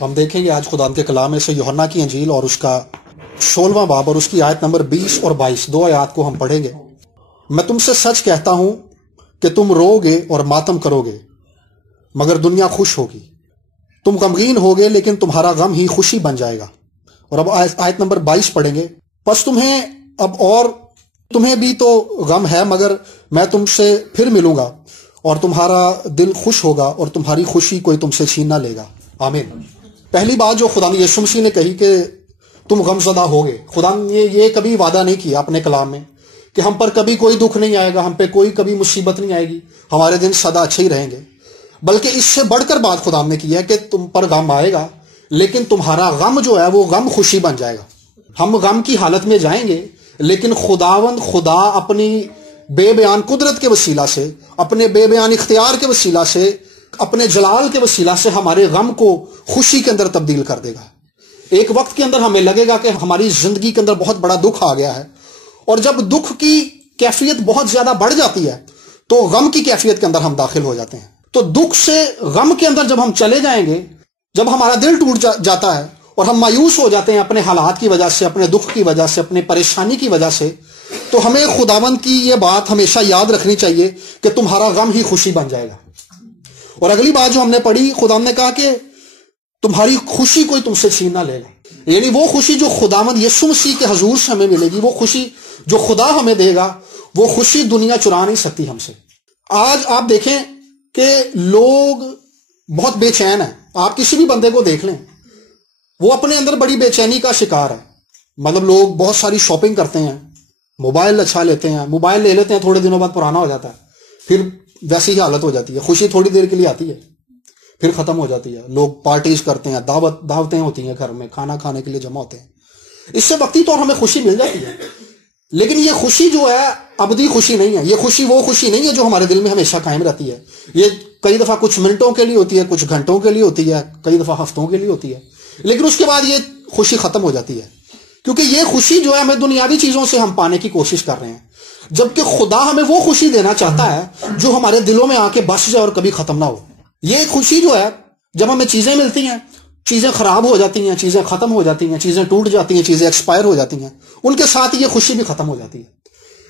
ہم دیکھیں گے آج خدا کے کلام میں سے یوحنا کی انجیل اور اس کا 16واں باب اور اس کی آیت نمبر 20 اور 22 دو آیات کو ہم پڑھیں گے۔ میں تم سے سچ کہتا ہوں کہ تم رو گے اور ماتم کرو گے مگر دنیا خوش ہوگی، تم غمگین ہوگے لیکن تمہارا غم ہی خوشی بن جائے گا۔ اور اب آیت نمبر 22 پڑھیں گے۔ پس تمہیں بھی تو غم ہے مگر میں تم سے پھر ملوں گا اور تمہارا دل خوش ہوگا اور تمہاری خوشی کوئی تم سے چھین نہ لے گا۔ آمین۔ پہلی بات جو خدا نے یسوع مسیح نے کہی کہ تم غم زدہ ہوگے، خدا نے یہ کبھی وعدہ نہیں کیا اپنے کلام میں کہ ہم پر کبھی کوئی دکھ نہیں آئے گا، ہم پہ کوئی کبھی مصیبت نہیں آئے گی، ہمارے دن سدا اچھے ہی رہیں گے۔ بلکہ اس سے بڑھ کر بات خدا نے کی ہے کہ تم پر غم آئے گا لیکن تمہارا غم جو ہے وہ غم خوشی بن جائے گا۔ ہم غم کی حالت میں جائیں گے لیکن خدا اپنی بے بیان قدرت کے وسیلہ سے، اپنے بے بیان اختیار کے وسیلہ سے، اپنے جلال کے وسیلہ سے ہمارے غم کو خوشی کے اندر تبدیل کر دے گا۔ ایک وقت کے اندر ہمیں لگے گا کہ ہماری زندگی کے اندر بہت بڑا دکھ آ گیا ہے، اور جب دکھ کی کیفیت بہت زیادہ بڑھ جاتی ہے تو غم کی کیفیت کے اندر ہم داخل ہو جاتے ہیں۔ تو دکھ سے غم کے اندر جب ہم چلے جائیں گے، جب ہمارا دل ٹوٹ جاتا ہے اور ہم مایوس ہو جاتے ہیں اپنے حالات کی وجہ سے، اپنے دکھ کی وجہ سے، اپنے پریشانی کی وجہ سے، تو ہمیں خداوند کی یہ بات ہمیشہ یاد رکھنی چاہیے کہ تمہارا غم ہی خوشی بن جائے گا۔ اور اگلی بات جو ہم نے پڑھی، خداوند نے کہا کہ تمہاری خوشی کوئی تم سے چھین نہ لے گا، یعنی وہ خوشی جو خداوند یسوع مسیح کے حضور سے ہمیں ملے گی، وہ خوشی جو خدا ہمیں دے گا، وہ خوشی دنیا چرا نہیں سکتی ہم سے۔ آج آپ دیکھیں کہ لوگ بہت بے چین ہیں، آپ کسی بھی بندے کو دیکھ لیں، وہ اپنے اندر بڑی بے چینی کا شکار ہے۔ مطلب لوگ بہت ساری شاپنگ کرتے ہیں، موبائل اچھا لیتے ہیں، موبائل لے لیتے ہیں، تھوڑے دنوں بعد پرانا ہو جاتا ہے، پھر ویسی ہی حالت ہو جاتی ہے۔ خوشی تھوڑی دیر کے لیے آتی ہے پھر ختم ہو جاتی ہے۔ لوگ پارٹیز کرتے ہیں، دعوتیں ہوتی ہیں، گھر میں کھانا کھانے کے لیے جمع ہوتے ہیں، اس سے وقتی طور ہمیں خوشی مل جاتی ہے، لیکن یہ خوشی جو ہے ابدی خوشی نہیں ہے۔ یہ خوشی وہ خوشی نہیں ہے جو ہمارے دل میں ہمیشہ قائم رہتی ہے۔ یہ کئی دفعہ کچھ منٹوں کے لیے ہوتی ہے، کچھ گھنٹوں کے لیے ہوتی ہے، کئی دفعہ ہفتوں کے لیے ہوتی ہے، لیکن اس کے بعد یہ خوشی ختم ہو جاتی ہے، کیونکہ یہ خوشی جو ہے ہمیں دنیاوی چیزوں سے ہم پانے کی کوشش کر رہے ہیں، جبکہ خدا ہمیں وہ خوشی دینا چاہتا ہے جو ہمارے دلوں میں آ کے بس جائے اور کبھی ختم نہ ہو۔ یہ خوشی جو ہے جب ہمیں چیزیں ملتی ہیں، چیزیں خراب ہو جاتی ہیں، چیزیں ختم ہو جاتی ہیں، چیزیں ٹوٹ جاتی ہیں، چیزیں ایکسپائر ہو جاتی ہیں، ان کے ساتھ یہ خوشی بھی ختم ہو جاتی ہے۔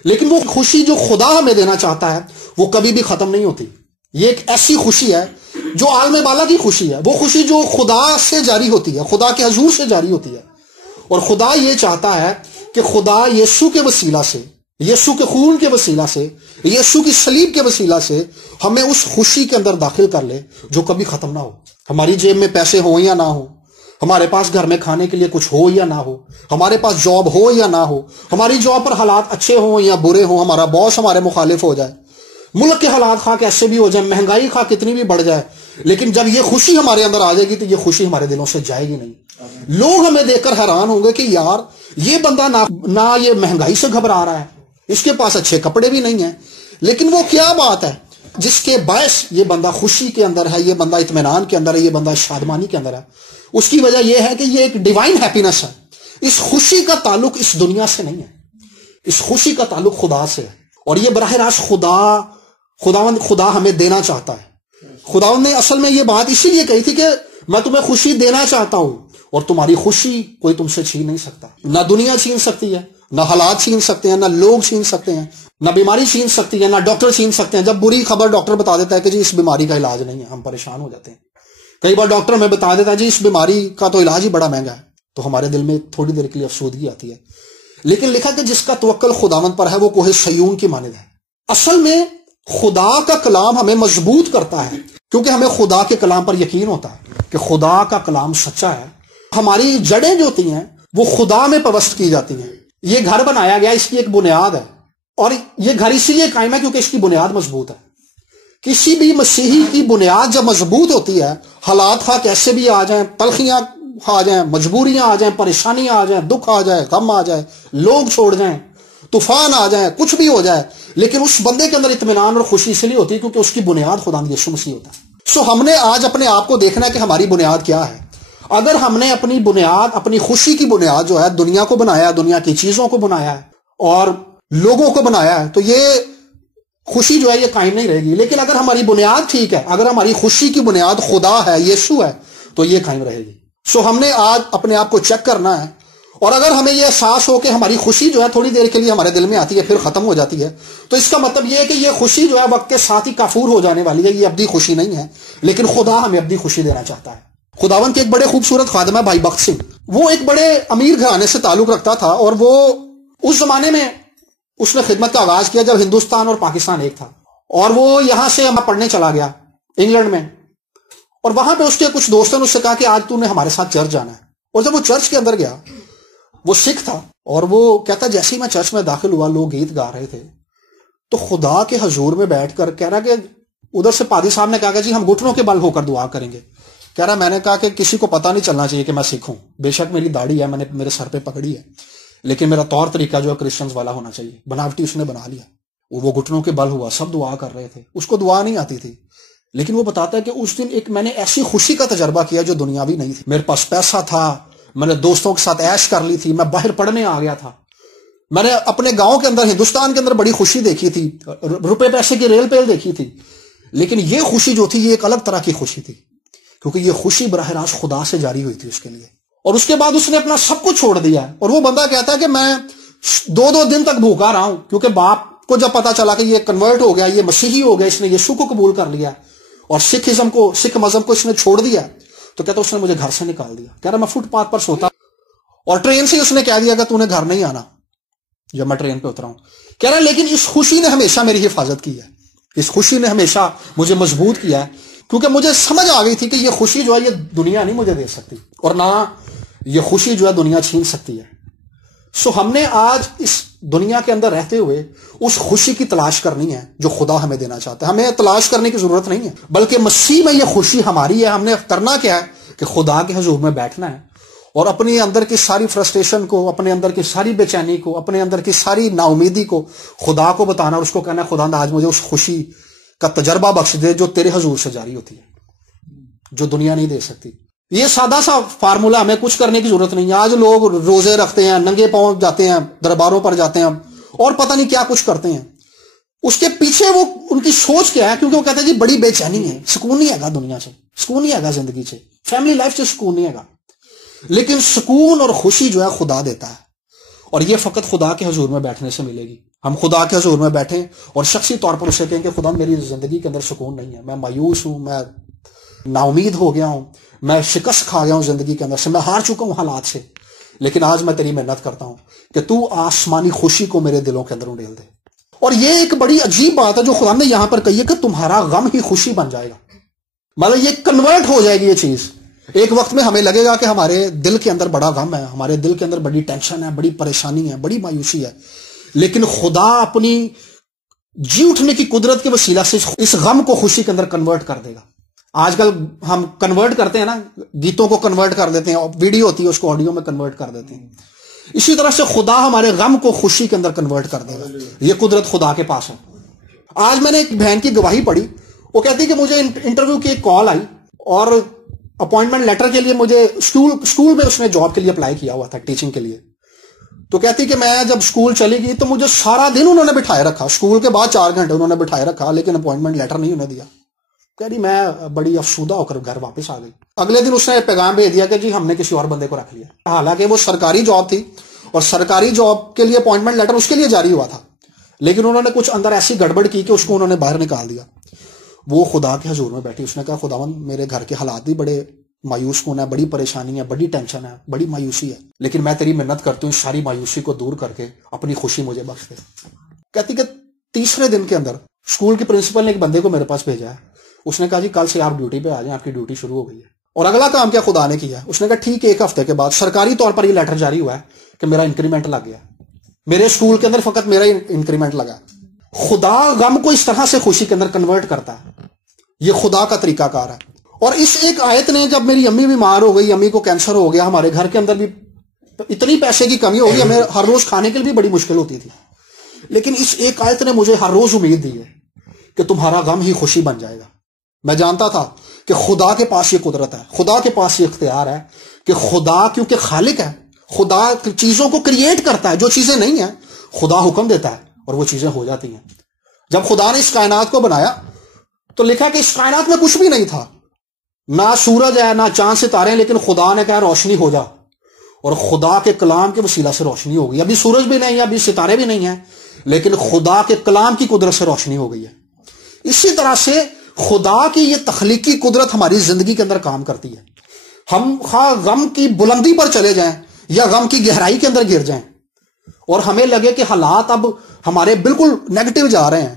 لیکن وہ خوشی جو خدا ہمیں دینا چاہتا ہے وہ کبھی بھی ختم نہیں ہوتی۔ یہ ایک ایسی خوشی ہے جو عالم بالا کی خوشی ہے، وہ خوشی جو خدا سے جاری ہوتی ہے، خدا کے حضور سے جاری ہوتی ہے۔ اور خدا یہ چاہتا ہے کہ خدا یسوع کے وسیلہ سے، یسوع کے خون کے وسیلہ سے، یسوع کی صلیب کے وسیلہ سے ہمیں اس خوشی کے اندر داخل کر لے جو کبھی ختم نہ ہو۔ ہماری جیب میں پیسے ہوں یا نہ ہوں، ہمارے پاس گھر میں کھانے کے لیے کچھ ہو یا نہ ہو، ہمارے پاس جاب ہو یا نہ ہو، ہماری جاب پر حالات اچھے ہوں یا برے ہوں، ہمارا باس ہمارے مخالف ہو جائے، ملک کے حالات خواہ کیسے بھی ہو جائیں، مہنگائی خواہ کتنی بھی بڑھ جائے، لیکن جب یہ خوشی ہمارے اندر آ جائے گی تو یہ خوشی ہمارے دلوں سے جائے گی نہیں۔ لوگ ہمیں دیکھ کر حیران ہوں گے کہ یار یہ بندہ نہ یہ مہنگائی سے گھبرا رہا ہے، اس کے پاس اچھے کپڑے بھی نہیں ہیں، لیکن وہ کیا بات ہے جس کے باعث یہ بندہ خوشی کے اندر ہے، یہ بندہ اطمینان کے اندر ہے، یہ بندہ شادمانی کے اندر ہے؟ اس کی وجہ یہ ہے کہ یہ ایک ڈیوائن ہیپینس ہے۔ اس خوشی کا تعلق اس دنیا سے نہیں ہے، اس خوشی کا تعلق خدا سے ہے، اور یہ براہ راست خدا ہمیں دینا چاہتا ہے۔ خداوند نے اصل میں یہ بات اسی لیے کہی تھی کہ میں تمہیں خوشی دینا چاہتا ہوں اور تمہاری خوشی کوئی تم سے چھین نہیں سکتا۔ نہ دنیا چھین سکتی ہے، نہ حالات چھین سکتے ہیں، نہ لوگ چھین سکتے ہیں، نہ بیماری چھین سکتی ہے، نہ ڈاکٹر چھین سکتے ہیں۔ جب بری خبر ڈاکٹر بتا دیتا ہے کہ جی اس بیماری کا علاج نہیں ہے، ہم پریشان ہو جاتے ہیں۔ کئی بار ڈاکٹر ہمیں بتا دیتا ہے جی اس بیماری کا تو علاج ہی بڑا مہنگا ہے، تو ہمارے دل میں تھوڑی دیر کے لیے افسردگی آتی ہے، لیکن لکھا کہ جس کا توکل خداوند پر ہے وہ کوہ سیون کی مانند ہے۔ اصل میں خدا کا کلام ہمیں مضبوط کرتا ہے، کیونکہ ہمیں خدا کے کلام پر یقین ہوتا ہے کہ خدا کا کلام سچا ہے۔ ہماری جڑیں جو ہوتی ہیں وہ خدا میں پیوست کی جاتی ہیں۔ یہ گھر بنایا گیا، اس کی ایک بنیاد ہے، اور یہ گھر اسی لیے قائم ہے کیونکہ اس کی بنیاد مضبوط ہے۔ کسی بھی مسیحی کی بنیاد جب مضبوط ہوتی ہے، حالات خواہ کیسے بھی آ جائیں، تلخیاں آ جائیں، مجبوریاں آ جائیں، پریشانیاں آ جائیں، دکھ آ جائے، غم آ جائے، لوگ چھوڑ جائیں، طوفان آ جائیں، کچھ بھی ہو جائے، لیکن اس بندے کے اندر اطمینان اور خوشی اس لیے ہوتی ہے کیونکہ اس کی بنیاد خدا یسوع مسیح ہوتا ہے۔ ہم نے آج اپنے آپ کو دیکھنا ہے کہ ہماری بنیاد کیا ہے۔ اگر ہم نے اپنی بنیاد، اپنی خوشی کی بنیاد جو ہے دنیا کو بنایا، دنیا کی چیزوں کو بنایا ہے اور لوگوں کو بنایا ہے، تو یہ خوشی جو ہے یہ قائم نہیں رہے گی۔ لیکن اگر ہماری بنیاد ٹھیک ہے، اگر ہماری خوشی کی بنیاد خدا ہے، یسوع ہے، تو یہ قائم رہے گی. سو ہم نے آج اپنے آپ کو چیک کرنا ہے, اور اگر ہمیں یہ احساس ہو کہ ہماری خوشی جو ہے تھوڑی دیر کے لیے ہمارے دل میں آتی ہے پھر ختم ہو جاتی ہے, تو اس کا مطلب یہ ہے کہ یہ خوشی جو ہے وقت کے ساتھ ہی کافور ہو جانے والی ہے, یہ ابدی خوشی نہیں ہے, لیکن خدا ہمیں ابدی خوشی دینا چاہتا ہے. خداوند کے ایک بڑے خوبصورت خادم ہے بھائی بخت سنگھ, وہ ایک بڑے امیر گھرانے سے تعلق رکھتا تھا, اور وہ اس زمانے میں اس نے خدمت کا آغاز کیا جب ہندوستان اور پاکستان ایک تھا, اور وہ یہاں سے پڑھنے چلا گیا انگلینڈ میں, اور وہاں پہ اس کے کچھ دوستوں نے اس سے کہا کہ آج تو نے ہمارے ساتھ چرچ جانا ہے. اور جب وہ چرچ کے اندر گیا, وہ سکھ تھا, اور وہ کہتا جیسے ہی میں چرچ میں داخل ہوا لوگ گیت گا رہے تھے, تو خدا کے حضور میں بیٹھ کر کہہ رہا کہ ادھر سے پادری صاحب نے کہا کہ جی ہم گھٹنوں کے بل ہو کر دعا کریں گے. کہہ رہا میں نے کہا کہ کسی کو پتا نہیں چلنا چاہیے کہ میں سکھ ہوں, بے شک میری داڑھی ہے, میں نے میرے سر پہ پکڑی ہے, لیکن میرا طور طریقہ جو ہے کرسچنز والا ہونا چاہیے. بناوٹی اس نے بنا لیا. وہ گھٹنوں کے بل ہوا, سب دعا کر رہے تھے, اس کو دعا نہیں آتی تھی, لیکن وہ بتاتا ہے کہ اس دن ایک میں نے ایسی خوشی کا تجربہ کیا جو دنیاوی نہیں تھی. میرے پاس پیسہ تھا, میں نے دوستوں کے ساتھ عیش کر لی تھی, میں باہر پڑھنے آ گیا تھا, میں نے اپنے گاؤں کے اندر ہندوستان کے اندر بڑی خوشی دیکھی تھی, روپے پیسے کی ریل پیل دیکھی تھی, لیکن یہ خوشی جو تھی یہ ایک الگ طرح کی خوشی تھی, کیونکہ یہ خوشی براہ راست خدا سے جاری ہوئی تھی اس کے لیے. اور اس کے بعد اس نے اپنا سب کچھ چھوڑ دیا, اور وہ بندہ کہتا ہے کہ میں 2 دن تک بھوکا رہا ہوں, کیونکہ باپ کو جب پتا چلا کہ یہ کنورٹ ہو گیا, یہ مسیحی ہو گیا, اس نے یسوع کو قبول کر لیا اور سکھ مذہب کو اس نے چھوڑ دیا, تو کہتا اس نے مجھے گھر سے نکال دیا. کہہ رہا میں فٹ پاتھ پر سوتا, اور ٹرین سے اس نے کہہ دیا کہ تو نے گھر نہیں آنا جب میں ٹرین پہ اترا ہوں. کہہ رہا لیکن اس خوشی نے ہمیشہ میری حفاظت کی ہے, اس خوشی نے ہمیشہ مجھے مضبوط کیا ہے, کیونکہ مجھے سمجھ آ گئی تھی کہ یہ خوشی جو ہے یہ دنیا نہیں مجھے دے سکتی, اور نہ یہ خوشی جو ہے دنیا چھین سکتی ہے. سو ہم نے آج اس دنیا کے اندر رہتے ہوئے اس خوشی کی تلاش کرنی ہے جو خدا ہمیں دینا چاہتا ہے. ہمیں تلاش کرنے کی ضرورت نہیں ہے, بلکہ مسیح میں یہ خوشی ہماری ہے. ہم نے کرنا کیا ہے کہ خدا کے حضور میں بیٹھنا ہے, اور اپنے اندر کی ساری فرسٹریشن کو, اپنے اندر کی ساری بے چینی کو, اپنے اندر کی ساری نا امیدی کو خدا کو بتانا, اور اس کو کہنا خدا آج مجھے اس خوشی کا تجربہ بخش دے جو تیرے حضور سے جاری ہوتی ہے, جو دنیا نہیں دے سکتی. یہ سادہ سا فارمولا, ہمیں کچھ کرنے کی ضرورت نہیں ہے. آج لوگ روزے رکھتے ہیں, ننگے پاؤں جاتے ہیں, درباروں پر جاتے ہیں, اور پتہ نہیں کیا کچھ کرتے ہیں. اس کے پیچھے وہ ان کی سوچ کیا ہے, کیونکہ وہ کہتے ہیں جی بڑی بے چینی ہے, سکون نہیں ہے گا دنیا سے, سکون نہیں ہے گا زندگی سے, فیملی لائف سے سکون نہیں ہے گا. لیکن سکون اور خوشی جو ہے خدا دیتا ہے, اور یہ فقط خدا کے حضور میں بیٹھنے سے ملے گی. ہم خدا کے حضور میں بیٹھیں اور شخصی طور پر اسے کہیں کہ خدا میری زندگی کے اندر سکون نہیں ہے, میں مایوس ہوں, میں نا امید ہو گیا ہوں, میں شکست کھا گیا ہوں زندگی کے اندر سے, میں ہار چکا ہوں حالات سے, لیکن آج میں تیری محنت کرتا ہوں کہ تو آسمانی خوشی کو میرے دلوں کے اندر اڈیل دے. اور یہ ایک بڑی عجیب بات ہے جو خدا نے یہاں پر کہی ہے کہ تمہارا غم ہی خوشی بن جائے گا. مطلب یہ کنورٹ ہو جائے گی یہ چیز. ایک وقت میں ہمیں لگے گا کہ ہمارے دل کے اندر بڑا غم ہے, ہمارے دل کے اندر بڑی ٹینشن ہے, بڑی پریشانی ہے, بڑی مایوسی ہے, لیکن خدا اپنی جی اٹھنے کی قدرت کے وسیلہ سے اس غم کو خوشی کے اندر کنورٹ کر دے گا. آج کل ہم کنورٹ کرتے ہیں نا, گیتوں کو کنورٹ کر دیتے ہیں, ویڈیو ہوتی ہے اس کو آڈیو میں کنورٹ کر دیتے ہیں. اسی طرح سے خدا ہمارے غم کو خوشی کے اندر کنورٹ کر دے گا. یہ قدرت خدا کے پاس ہے. آج میں نے ایک بہن کی گواہی پڑھی, وہ کہتی کہ مجھے انٹرویو کی ایک کال آئی, اور اپوائنٹمنٹ لیٹر کے لیے مجھے اسکول میں اس نے جاب کے لیے اپلائی کیا ہوا تھا, ٹیچنگ کے لیے. تو کہتی کہ میں جب اسکول چلی گئی تو مجھے سارا دن انہوں نے بٹھائے رکھا, اسکول کے بعد 4 گھنٹے انہوں نے بٹھائے رکھا, لیکن اپوائنٹمنٹ لیٹر نہیں انہیں دیا. کہہ رہی میں بڑی افسردہ ہو کر گھر واپس آ گئی. اگلے دن اس نے پیغام بھیج دیا کہ جی ہم نے کسی اور بندے کو رکھ لیا. حالانکہ وہ سرکاری جاب تھی, اور سرکاری جاب کے لیے اپوائنٹمنٹ لیٹر اس کے لیے جاری ہوا تھا, لیکن انہوں نے کچھ اندر ایسی گڑبڑ کی کہ اس کو انہوں نے باہر نکال دیا. وہ خدا کے حضور میں بیٹھی, اس نے کہا خداوند میرے گھر کے حالات بھی بڑے مایوس کن ہے, بڑی پریشانی ہے, بڑی ٹینشن ہے, بڑی مایوسی ہے, لیکن میں تیری محنت کرتی ہوں ساری مایوسی کو دور کر کے اپنی خوشی مجھے بخش دے. کہتی کہ تیسرے دن کے اندر اسکول کے پرنسپل نے ایک بندے کو میرے پاس بھیجا ہے. اس نے کہا جی کل سے آپ ڈیوٹی پہ آ جائیں, آپ کی ڈیوٹی شروع ہو گئی ہے. اور اگلا کام کیا خدا نے کیا, اس نے کہا ٹھیک ہے 1 ہفتے کے بعد سرکاری طور پر یہ لیٹر جاری ہوا ہے کہ میرا انکریمنٹ لگ گیا. میرے اسکول کے اندر فقط میرا انکریمنٹ لگا. خدا غم کو اس طرح سے خوشی کے اندر کنورٹ کرتا ہے, یہ خدا کا طریقہ کار ہے. اور اس ایک آیت نے, جب میری امی بیمار ہو گئی, امی کو کینسر ہو گیا, ہمارے گھر کے اندر بھی اتنی پیسے کی کمی ہو گئی, ہمیں ہر روز کھانے کے لیے بھی بڑی مشکل ہوتی تھی, لیکن اس ایک آیت نے مجھے ہر روز امید دی ہے کہ تمہارا غم ہی خوشی بن جائے گا. میں جانتا تھا کہ خدا کے پاس یہ قدرت ہے, خدا کے پاس یہ اختیار ہے کہ خدا کیونکہ خالق ہے, خدا چیزوں کو کریٹ کرتا ہے, جو چیزیں نہیں ہیں خدا حکم دیتا ہے اور وہ چیزیں ہو جاتی ہیں. جب خدا نے اس کائنات کو بنایا تو لکھا کہ اس کائنات میں کچھ بھی نہیں تھا, نہ سورج ہے نہ چاند ستارے ہیں، لیکن خدا نے کہا روشنی ہو جا، اور خدا کے کلام کے وسیلہ سے روشنی ہو گئی. ابھی سورج بھی نہیں ہے، ابھی ستارے بھی نہیں ہیں، لیکن خدا کے کلام کی قدرت سے روشنی ہو گئی ہے. اسی طرح سے خدا کی یہ تخلیقی قدرت ہماری زندگی کے اندر کام کرتی ہے. ہم خواہ غم کی بلندی پر چلے جائیں یا غم کی گہرائی کے اندر گر جائیں، اور ہمیں لگے کہ حالات اب ہمارے بالکل نیگیٹو جا رہے ہیں،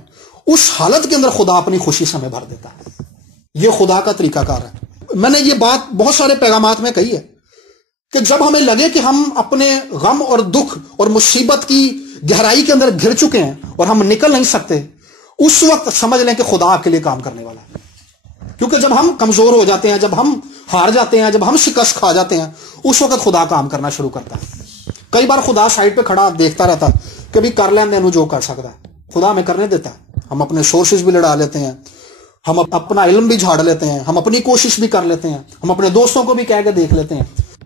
اس حالت کے اندر خدا اپنی خوشی سے ہمیں بھر دیتا ہے. یہ خدا کا طریقہ کار ہے. میں نے یہ بات بہت سارے پیغامات میں کہی ہے کہ جب ہمیں لگے کہ ہم اپنے غم اور دکھ اور مصیبت کی گہرائی کے اندر گر چکے ہیں اور ہم نکل نہیں سکتے، اس وقت سمجھ لیں کہ خدا آپ کے لیے کام کرنے والا ہے. کیونکہ جب ہم کمزور ہو جاتے ہیں، جب ہم ہار جاتے ہیں، جب ہم شکست کھا جاتے ہیں، اس وقت خدا کام کرنا شروع کرتا ہے. کئی بار خدا سائڈ پہ کھڑا دیکھتا رہتا کہ بھی کر لیں جو کر سکتا ہے. خدا ہمیں کرنے دیتا ہے. ہم اپنے سورسز بھی لڑا لیتے ہیں، ہم اپنا علم بھی جھاڑ لیتے ہیں، ہم اپنی کوشش بھی کر لیتے ہیں، ہم اپنے دوستوں کو بھی کہہ کے دیکھ لیتے ہیں،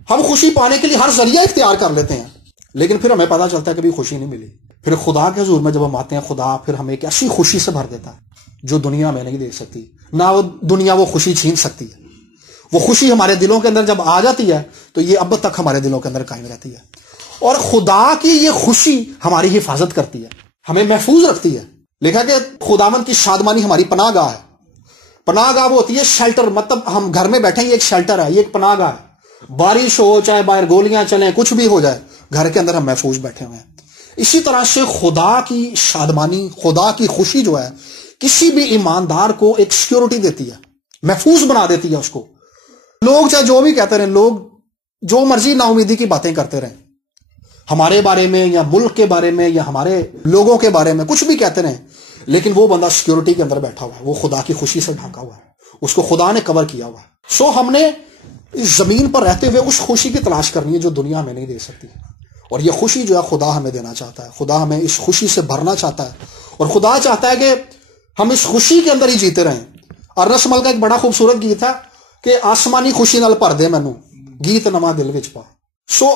ہم خوشی پانے کے لیے ہر ذریعہ اختیار کر لیتے ہیں، لیکن پھر ہمیں پتا چلتا ہے کہ بھی خوشی نہیں ملی. پھر خدا کے حضور میں جب ہم آتے ہیں، خدا پھر ہمیں ایک ایسی خوشی سے بھر دیتا ہے جو دنیا میں نہیں دے سکتی. نہ وہ دنیا وہ خوشی چھین سکتی ہے. وہ خوشی ہمارے دلوں کے اندر جب آ جاتی ہے تو یہ اب تک ہمارے دلوں کے اندر قائم رہتی ہے. اور خدا کی یہ خوشی ہماری حفاظت کرتی ہے، ہمیں محفوظ رکھتی ہے. لکھا کہ خداوند کی شادمانی ہماری پناہ گاہ ہے. پناہ گاہ وہ ہوتی ہے شیلٹر، مطلب ہم گھر میں بیٹھے، یہ ایک شیلٹر ہے، یہ ایک پناہ گاہ ہے. بارش ہو، چاہے باہر گولیاں چلیں، کچھ بھی ہو جائے، گھر کے اندر ہم محفوظ بیٹھے ہوئے ہیں. اسی طرح سے خدا کی شادمانی، خدا کی خوشی جو ہے کسی بھی ایماندار کو ایک سیکیورٹی دیتی ہے، محفوظ بنا دیتی ہے اس کو. لوگ چاہے جو بھی کہتے رہیں، لوگ جو مرضی نا امیدی کی باتیں کرتے رہیں ہمارے بارے میں یا ملک کے بارے میں یا ہمارے لوگوں کے بارے میں، کچھ بھی کہتے رہیں، لیکن وہ بندہ سیکیورٹی کے اندر بیٹھا ہوا ہے، وہ خدا کی خوشی سے ڈھانکا ہوا ہے، اس کو خدا نے کور کیا ہوا ہے. سو ہم نے اس زمین پر رہتے ہوئے اس خوشی کی تلاش کرنی ہے جو دنیا ہمیں نہیں دے سکتی. اور یہ خوشی جو ہے خدا ہمیں دینا چاہتا ہے. خدا ہمیں اس خوشی سے بھرنا چاہتا ہے، اور خدا چاہتا ہے کہ ہم اس خوشی کے اندر ہی جیتے رہیں. اور رسمل کا ایک بڑا خوبصورت گیت ہے کہ آسمانی خوشی نال بھر دے مینوں گیت نواں دل وچ پا. سو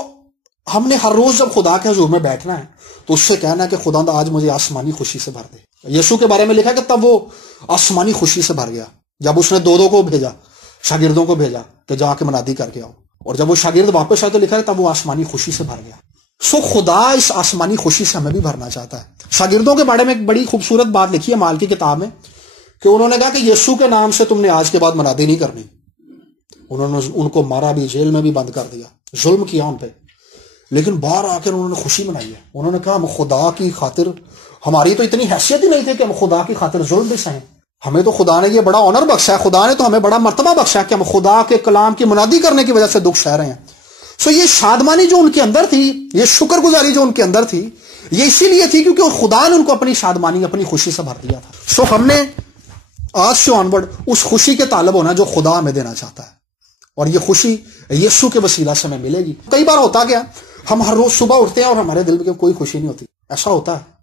ہم نے ہر روز جب خدا کے حضور میں بیٹھنا ہے تو اس سے کہنا ہے کہ خدا آج مجھے آسمانی خوشی سے بھر دے. یسوع کے بارے میں لکھا کہ تب وہ آسمانی خوشی سے بھر گیا جب اس نے دو کو بھیجا، شاگردوں کو بھیجا کہ جا کے منادی کر کے آؤ. اور جب وہ شاگرد واپس آئے تو لکھا ہے تب وہ آسمانی خوشی سے بھر گیا. سو خدا اس آسمانی خوشی سے ہمیں بھی بھرنا چاہتا ہے. شاگردوں کے بارے میں ایک بڑی خوبصورت بات لکھی ہے مال کی کتاب میں کہ انہوں نے کہا کہ یسوع کے نام سے تم نے آج کے بعد منادی نہیں کرنی. انہوں نے ان کو مارا بھی، جیل میں بھی بند کر دیا، ظلم کیا ان پہ، لیکن باہر آ کر انہوں نے خوشی منائی ہے. انہوں نے کہا ہم خدا کی خاطر، ہماری تو اتنی حیثیت ہی نہیں تھی کہ ہم خدا کی خاطر ظلم بھی سہیں. ہمیں تو خدا نے یہ بڑا آنر بخشا ہے، خدا نے تو ہمیں بڑا مرتبہ بخشا ہے کہ ہم خدا کے کلام کی منادی کرنے کی وجہ سے دکھ سہ رہے ہیں. سو یہ شادمانی جو ان کے اندر تھی، یہ شکر گزاری جو ان کے اندر تھی، یہ اسی لیے تھی کیونکہ خدا نے ان کو اپنی شادمانی، اپنی خوشی سے بھر دیا تھا. سو ہم نے آج سے آنورڈ اس خوشی کے طالب ہونا جو خدا ہمیں دینا چاہتا ہے، اور یہ خوشی یسوع کے وسیلہ سے ہمیں ملے گی. کئی بار ہوتا گیا ہم ہر روز صبح اٹھتے ہیں اور ہمارے دل میں کوئی خوشی نہیں ہوتی، ایسا ہوتا ہے.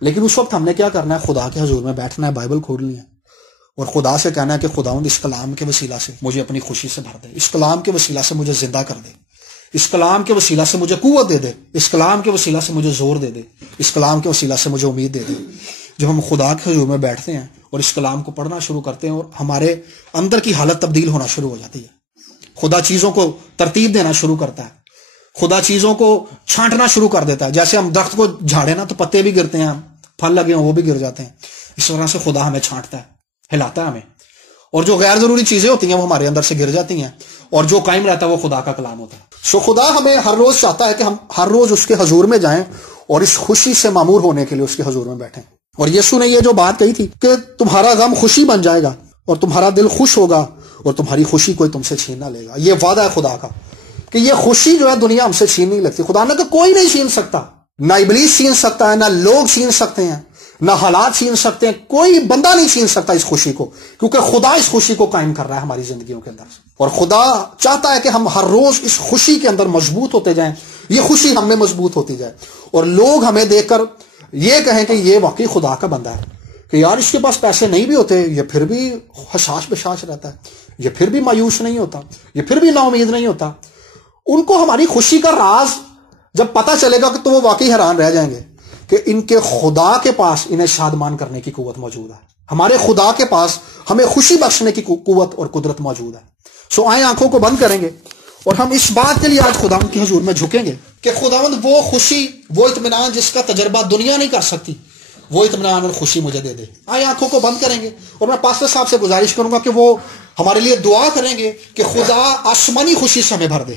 لیکن اس وقت ہم نے کیا کرنا ہے؟ خدا کے حضور میں بیٹھنا ہے، بائبل کھولنی ہے اور خدا سے کہنا ہے کہ خداوند اس کلام کے وسیلہ سے مجھے اپنی خوشی سے بھر دے، اس کلام کے وسیلہ سے مجھے زندہ کر دے، اس کلام کے وسیلہ سے مجھے قوت دے دے، اس کلام کے وسیلہ سے مجھے زور دے دے، اس کلام کے وسیلہ سے مجھے امید دے دے. جب ہم خدا کے حضور میں بیٹھتے ہیں اور اس کلام کو پڑھنا شروع کرتے ہیں اور ہمارے اندر کی حالت تبدیل ہونا شروع ہو جاتی ہے. خدا چیزوں کو ترتیب دینا شروع کرتا ہے، خدا چیزوں کو چھانٹنا شروع کر دیتا ہے. جیسے ہم درخت کو جھاڑے نا تو پتے بھی گرتے ہیں، پھل لگے ہیں وہ بھی گر جاتے ہیں. اس طرح سے خدا ہمیں چھانٹتا ہے، ہلاتا ہے ہمیں، اور جو غیر ضروری چیزیں ہوتی ہیں وہ ہمارے اندر سے گر جاتی ہیں، اور جو قائم رہتا ہے وہ خدا کا کلام ہوتا ہے. سو خدا ہمیں ہر روز چاہتا ہے کہ ہم ہر روز اس کے حضور میں جائیں اور اس خوشی سے معمور ہونے کے لیے اس کے حضور میں بیٹھیں. اور یسوع نے یہ جو بات کہی تھی کہ تمہارا غم خوشی بن جائے گا اور تمہارا دل خوش ہوگا اور تمہاری خوشی کوئی تم سے چھین نہ لے گا. یہ وعدہ ہے خدا کا کہ یہ خوشی جو ہے دنیا ہم سے چھین نہیں لگتی. خدا نے کہ کوئی نہیں چھین سکتا، نہ ابلیس چھین سکتا ہے، نہ لوگ چھین سکتے ہیں، نہ حالات چھین سکتے ہیں، کوئی بندہ نہیں چھین سکتا اس خوشی کو، کیونکہ خدا اس خوشی کو قائم کر رہا ہے ہماری زندگیوں کے اندر. اور خدا چاہتا ہے کہ ہم ہر روز اس خوشی کے اندر مضبوط ہوتے جائیں، یہ خوشی ہم میں مضبوط ہوتی جائے، اور لوگ ہمیں دیکھ کر یہ کہیں کہ یہ واقعی خدا کا بندہ ہے، کہ یار اس کے پاس پیسے نہیں بھی ہوتے یہ پھر بھی حساس بشاش رہتا ہے، یہ پھر بھی مایوس نہیں ہوتا، یہ پھر بھی نا امید نہیں ہوتا. ان کو ہماری خوشی کا راز جب پتہ چلے گا تو وہ واقعی حیران رہ جائیں گے کہ ان کے خدا کے پاس انہیں شادمان کرنے کی قوت موجود ہے. ہمارے خدا کے پاس ہمیں خوشی بخشنے کی قوت اور قدرت موجود ہے. سو آئیں آنکھوں کو بند کریں گے اور ہم اس بات کے لیے آج خداوند کی حضور میں جھکیں گے کہ خداوند وہ خوشی، وہ اطمینان جس کا تجربہ دنیا نہیں کر سکتی، وہ اطمینان اور خوشی مجھے دے دے. آئیں آنکھوں کو بند کریں گے اور میں پاسٹر صاحب سے گزارش کروں گا کہ وہ ہمارے لیے دعا کریں گے کہ خدا آسمانی خوشی سے ہمیں بھر دے.